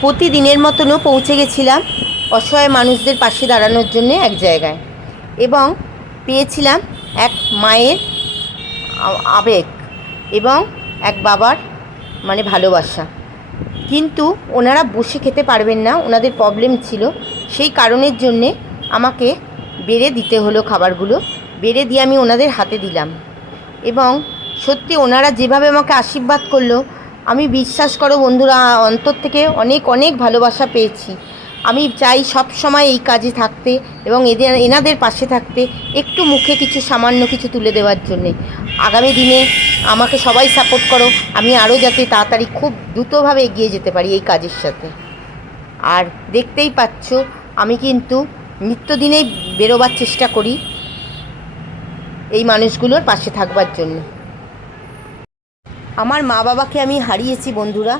প্রতিদিনের মতনও পৌঁছে গেছিলাম অসহায় মানুষদের পাশে দাঁড়ানোর জন্য এক জায়গায়। এবং পেয়েছিলাম এক মায়ের আবেগ এবং এক বাবার মানে ভালোবাসা। কিন্তু ওনারা বসে খেতে পারবেন না, ওনাদের প্রবলেম ছিল। সেই কারণের জন্যে আমাকে বেড়ে দিতে হলো খাবারগুলো, বেড়ে দিয়ে আমি ওনাদের হাতে দিলাম। এবং সত্যি ওনারা যেভাবে আমাকে আশীর্বাদ করল আমি বিশ্বাস করো বন্ধুরা, অন্তর থেকে অনেক অনেক ভালোবাসা পেয়েছি। আমি চাই সব সময় এই কাজে থাকতে এবং এদের, এনাদের পাশে থাকতে একটু মুখে কিছু সামান্য কিছু তুলে দেওয়ার জন্যে। আগামী দিনে আমাকে সবাই সাপোর্ট করো, আমি আরও যাতে তাড়াতাড়ি খুব দ্রুতভাবে এগিয়ে যেতে পারি এই কাজের সাথে। আর দেখতেই পাচ্ছ, আমি কিন্তু নিত্যদিনেই বেরোবার চেষ্টা করি এই মানুষগুলোর পাশে থাকবার জন্য। আমার মা বাবাকে আমি হারিয়েছি বন্ধুরা।